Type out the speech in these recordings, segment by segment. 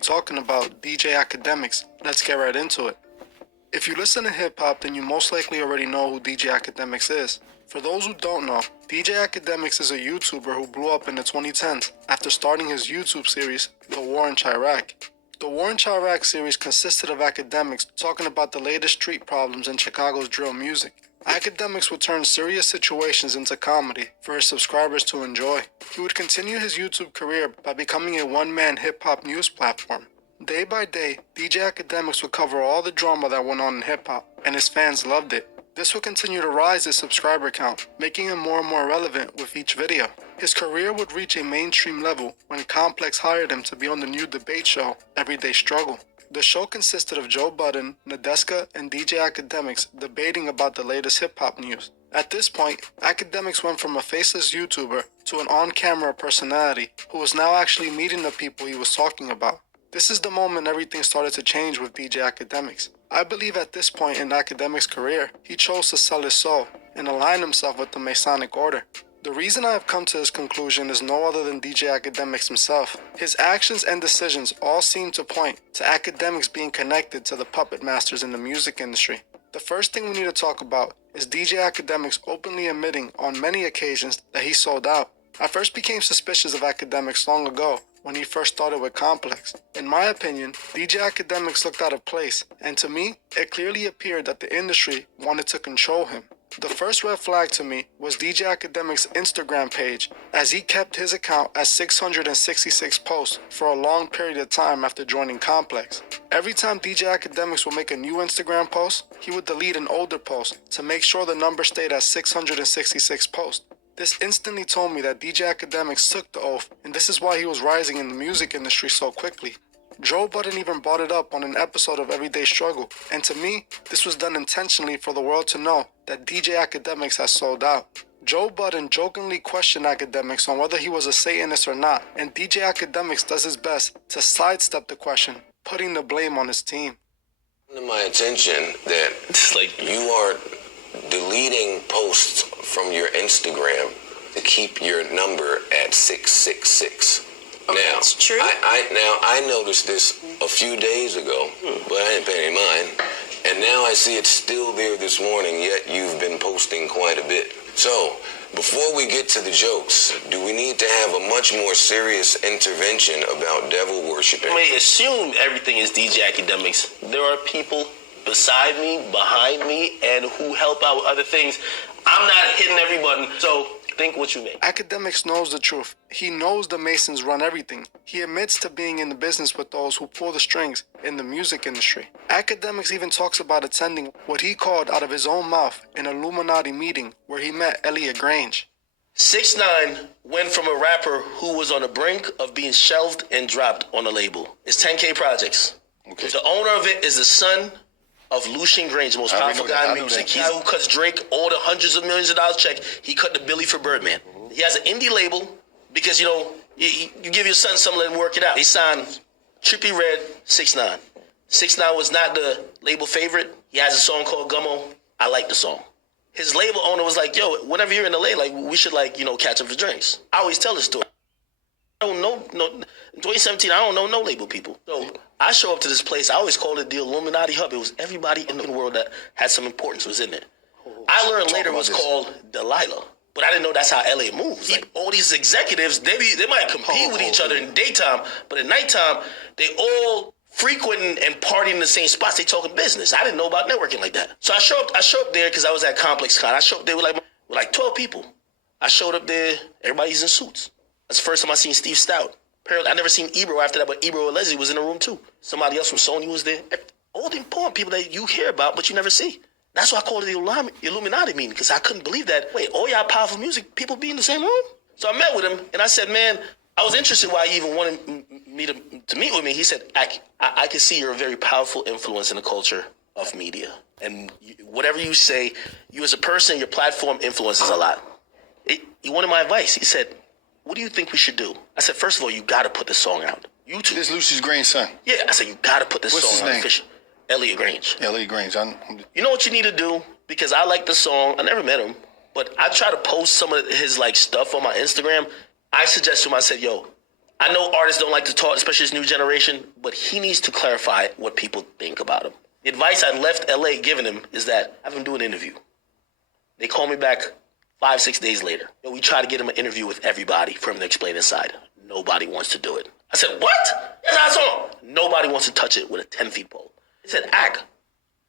be talking about DJ Academics. Let's get right into it. If you listen to hip-hop, then you most likely already know who DJ Academics is. For those who don't know, DJ Academics is a YouTuber who blew up in the 2010s after starting his YouTube series, The War in Chirac. The War in Chirac series consisted of Academics talking about the latest street problems in Chicago's drill music. Academics would turn serious situations into comedy for his subscribers to enjoy. He would continue his YouTube career by becoming a one-man hip-hop news platform. Day by day, DJ Academics would cover all the drama that went on in hip-hop, and his fans loved it. This would continue to rise his subscriber count, making him more and more relevant with each video. His career would reach a mainstream level when Complex hired him to be on the new debate show, Everyday Struggle. The show consisted of Joe Budden, Nadeska, and DJ Academics debating about the latest hip-hop news. At this point, Academics went from a faceless YouTuber to an on-camera personality who was now actually meeting the people he was talking about. This is the moment everything started to change with DJ Academics. I believe at this point in Academics' career, he chose to sell his soul and align himself with the Masonic Order. The reason I have come to this conclusion is no other than DJ Academics himself. His actions and decisions all seem to point to Academics being connected to the puppet masters in the music industry. The first thing we need to talk about is DJ Academics openly admitting on many occasions that he sold out. I first became suspicious of Academics long ago when he first started with Complex. In my opinion, DJ Academics looked out of place, and to me, it clearly appeared that the industry wanted to control him. The first red flag to me was DJ Academics' Instagram page, as he kept his account at 666 posts for a long period of time after joining Complex. Every time DJ Academics would make a new Instagram post, he would delete an older post to make sure the number stayed at 666 posts. This instantly told me that DJ Academics took the oath, and this is why he was rising in the music industry so quickly. Joe Budden even brought it up on an episode of Everyday Struggle, and to me, this was done intentionally for the world to know that DJ Academics has sold out. Joe Budden jokingly questioned Academics on whether he was a Satanist or not, and DJ Academics does his best to sidestep the question, putting the blame on his team. To my attention that you are deleting posts from your Instagram to keep your number at 666. Okay, now, that's true. I noticed this a few days ago, but I didn't pay any mind. And now I see it's still there this morning, yet you've been posting quite a bit. So, before we get to the jokes, do we need to have a much more serious intervention about devil worshiping? I may assume everything is DJ Academics. There are people beside me, behind me, and who help out with other things. I'm not hitting every button, so think what you make. Academics knows the truth. He knows the Masons run everything. He admits to being in the business with those who pull the strings in the music industry. Academics even talks about attending what he called out of his own mouth an Illuminati meeting where he met Elliot Grange. 6ix9ine went from a rapper who was on the brink of being shelved and dropped on a label. It's 10K Projects. Okay. The owner of it is the son of Lucian Grange, the most powerful guy in music. He's who cuts Drake all the hundreds of millions of dollars check. He cut the Billy for Birdman. He has an indie label because, you give your son something, let him work it out. They signed Trippie Redd, 6ix9ine. 6ix9ine was not the label favorite. He has a song called Gummo. I like the song. His label owner was like, yo, whenever you're in LA, we should catch up for drinks. I always tell this story. I don't know, in 2017, I don't know no label people. So I show up to this place. I always called it the Illuminati Hub. It was everybody in the world that had some importance was in it. I learned later it was called Delilah, but I didn't know that's how LA moves. All these executives, they might compete with each other in daytime, but at nighttime, they all frequenting and partying in the same spots. They talking business. I didn't know about networking like that. So I show up there because I was at Complex Con. I showed up there with like 12 people. I showed up there, everybody's in suits. That's the first time I seen Steve Stout. Apparently, I never seen Ebro after that, but Ebro and Leslie was in the room too. Somebody else from Sony was there. All the important people that you hear about, but you never see. That's why I called it the Illuminati meeting, because I couldn't believe that. Wait, all y'all powerful music people be in the same room? So I met with him, and I said, man, I was interested why he even wanted me to meet with me. He said, I can see you're a very powerful influence in the culture of media. And whatever you say, you as a person, your platform influences a lot. He wanted my advice. He said, what do you think we should do? I said, first of all, you got to put this song out. YouTube. This Lucius Grange's son. Yeah, I said, you got to put this What's song his out. name? Official. Elliot Grange. Elliot Grange. You know what you need to do? Because I like the song. I never met him, but I try to post some of his stuff on my Instagram. I suggested to him, I said, yo, I know artists don't like to talk, especially this new generation, but he needs to clarify what people think about him. The advice I left LA giving him is that have him do an interview. They call me back 5-6 days later. Yo, we try to get him an interview with everybody for him to explain inside. Nobody wants to do it. I said, what? Yes, I saw him. Nobody wants to touch it with a 10-foot pole. He said, Ag,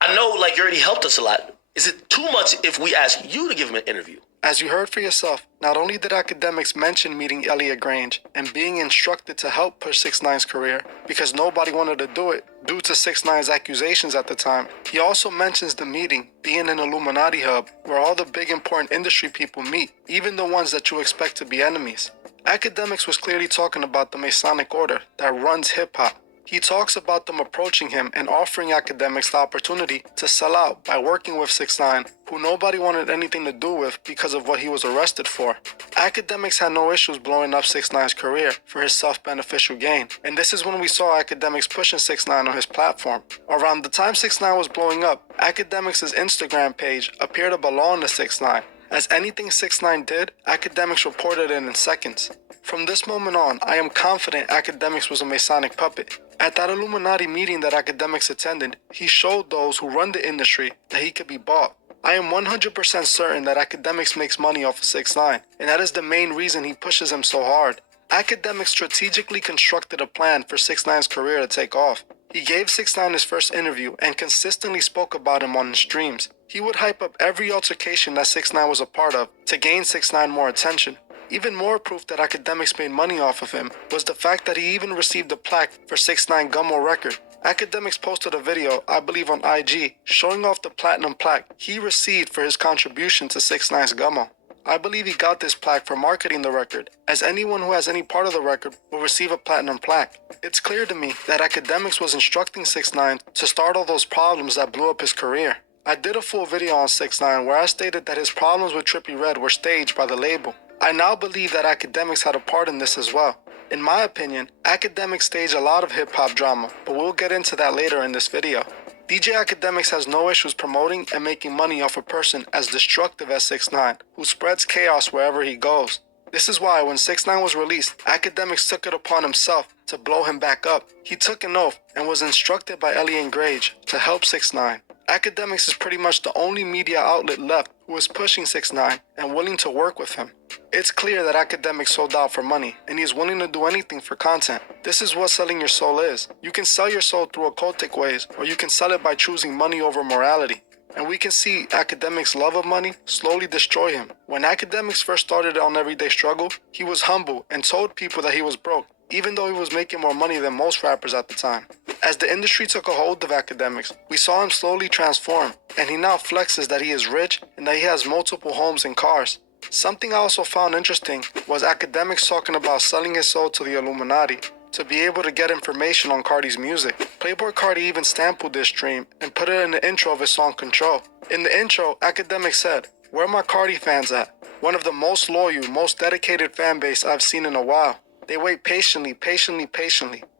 I know like you already helped us a lot. Is it too much if we ask you to give him an interview? As you heard for yourself, not only did academics mention meeting Elliot Grange and being instructed to help push 6ix9ine's career because nobody wanted to do it due to 6ix9ine's accusations at the time, he also mentions the meeting being an Illuminati hub where all the big important industry people meet, even the ones that you expect to be enemies. Academics was clearly talking about the Masonic order that runs hip-hop. He talks about them approaching him and offering academics the opportunity to sell out by working with 6ix9ine, who nobody wanted anything to do with because of what he was arrested for. Academics had no issues blowing up 6ix9ine's career for his self-beneficial gain, and this is when we saw academics pushing 6ix9ine on his platform. Around the time 6ix9ine was blowing up, academics' Instagram page appeared to belong to 6ix9ine. As anything 6ix9ine did, academics reported it in seconds. From this moment on, I am confident academics was a Masonic puppet. At that Illuminati meeting that academics attended, he showed those who run the industry that he could be bought. I am 100% certain that academics makes money off of 6ix9ine, and that is the main reason he pushes him so hard. Academics strategically constructed a plan for 6ix9ine's career to take off. He gave 6ix9ine his first interview and consistently spoke about him on his streams. He would hype up every altercation that 6ix9ine was a part of to gain 6ix9ine more attention. Even more proof that academics made money off of him was the fact that he even received a plaque for 6ix9ine Gummo record. Academics posted a video, I believe on IG, showing off the platinum plaque he received for his contribution to 6ix9ine's Gummo. I believe he got this plaque for marketing the record, as anyone who has any part of the record will receive a platinum plaque. It's clear to me that academics was instructing 6ix9ine to start all those problems that blew up his career. I did a full video on 6ix9ine where I stated that his problems with Trippie Redd were staged by the label. I now believe that academics had a part in this as well. In my opinion, academics stage a lot of hip-hop drama, but we'll get into that later in this video. DJ Academics has no issues promoting and making money off a person as destructive as 6ix9ine, who spreads chaos wherever he goes. This is why when 6ix9ine was released, Academics took it upon himself to blow him back up. He took an oath and was instructed by Elliot Grange to help 6ix9ine. Academics is pretty much the only media outlet left who is pushing 6ix9ine and willing to work with him. It's clear that Academics sold out for money, and he is willing to do anything for content. This is what selling your soul is. You can sell your soul through occultic ways, or you can sell it by choosing money over morality. And we can see Academics' love of money slowly destroy him. When Academics first started on Everyday Struggle, he was humble and told people that he was broke, even though he was making more money than most rappers at the time. As the industry took a hold of Academics, we saw him slowly transform, and he now flexes that he is rich and that he has multiple homes and cars. Something I also found interesting was Academics talking about selling his soul to the Illuminati to be able to get information on Cardi's music. Playboi Carti even sampled this stream and put it in the intro of his song Control. In the intro, Academics said, "Where my Cardi fans at? One of the most loyal, most dedicated fan base I've seen in a while. They wait patiently.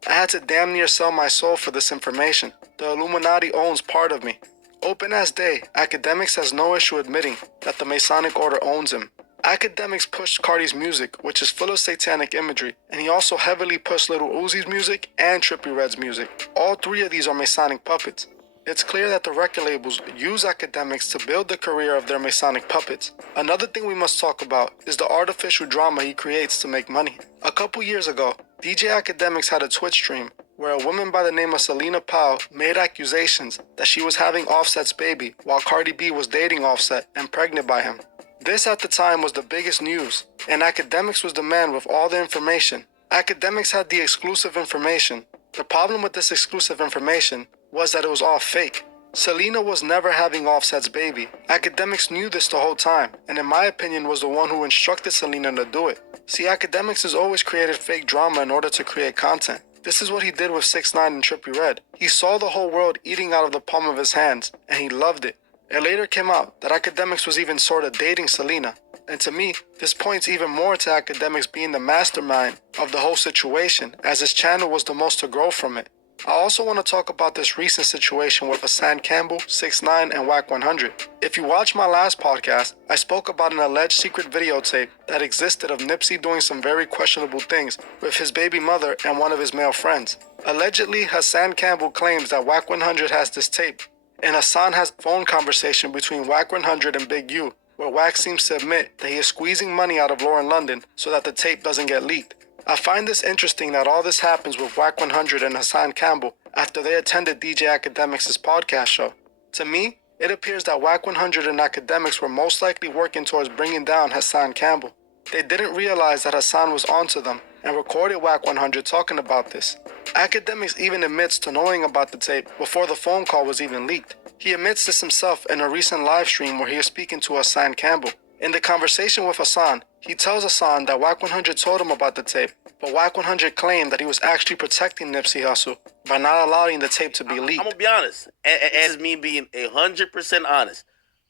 I had to damn near sell my soul for this information. The Illuminati owns part of me." Open as day, Academics has no issue admitting that the Masonic Order owns him. Academics pushed Cardi's music, which is full of satanic imagery, and he also heavily pushed Lil Uzi's music and Trippie Redd's music. All three of these are Masonic puppets. It's clear that the record labels use Academics to build the career of their Masonic puppets. Another thing we must talk about is the artificial drama he creates to make money. A couple years ago, DJ Academics had a Twitch stream where a woman by the name of Selena Powell made accusations that she was having Offset's baby while Cardi B was dating Offset and pregnant by him. This at the time was the biggest news, and Academics was the man with all the information. Academics had the exclusive information. The problem with this exclusive information was that it was all fake. Selena was never having Offset's baby. Academics knew this the whole time, and in my opinion was the one who instructed Selena to do it. See, Academics has always created fake drama in order to create content. This is what he did with 6ix9ine and Trippie Redd. He saw the whole world eating out of the palm of his hands, and he loved it. It later came out that Academics was even sort of dating Selena. And to me, this points even more to Academics being the mastermind of the whole situation, as his channel was the most to grow from it. I also want to talk about this recent situation with Hassan Campbell, 6ix9ine, and Wack 100. If you watched my last podcast, I spoke about an alleged secret videotape that existed of Nipsey doing some very questionable things with his baby mother and one of his male friends. Allegedly, Hassan Campbell claims that Wack 100 has this tape, and Hassan has a phone conversation between Wack 100 and Big U, where Wack seems to admit that he is squeezing money out of Lauren London so that the tape doesn't get leaked. I find this interesting that all this happens with Wack 100 and Hassan Campbell after they attended DJ Academics' podcast show. To me, it appears that Wack 100 and Academics were most likely working towards bringing down Hassan Campbell. They didn't realize that Hassan was onto them and recorded Wack 100 talking about this. Academics even admits to knowing about the tape before the phone call was even leaked. He admits this himself in a recent live stream where he is speaking to Hassan Campbell. In the conversation with Hassan, he tells Hassan that Wack 100 told him about the tape, but Wack 100 claimed that he was actually protecting Nipsey Hussle by not allowing the tape to be leaked. I'm gonna be honest, and this is me being 100% honest.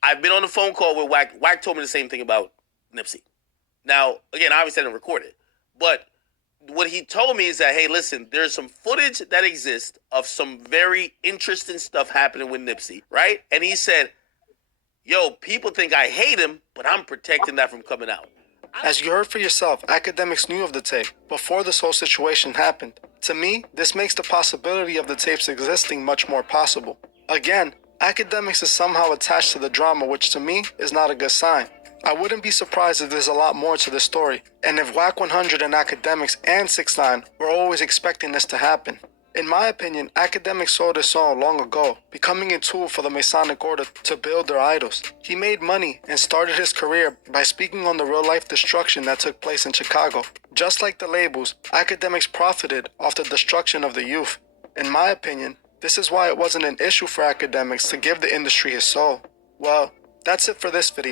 I've been on the phone call with Wack. Wack told me the same thing about Nipsey. Now, again, obviously I didn't record it, but what he told me is that, hey, listen, there's some footage that exists of some very interesting stuff happening with Nipsey, right? And he said, yo, people think I hate him, but I'm protecting that from coming out. As you heard for yourself, Academics knew of the tape before this whole situation happened. To me, this makes the possibility of the tapes existing much more possible. Again, Academics is somehow attached to the drama, which to me is not a good sign. I wouldn't be surprised if there's a lot more to this story, and if Wack 100 and Academics and 6ix9ine were always expecting this to happen. In my opinion, Academics saw this all long ago, becoming a tool for the Masonic Order to build their idols. He made money and started his career by speaking on the real-life destruction that took place in Chicago. Just like the labels, Academics profited off the destruction of the youth. In my opinion, this is why it wasn't an issue for Academics to give the industry his soul. Well, that's it for this video.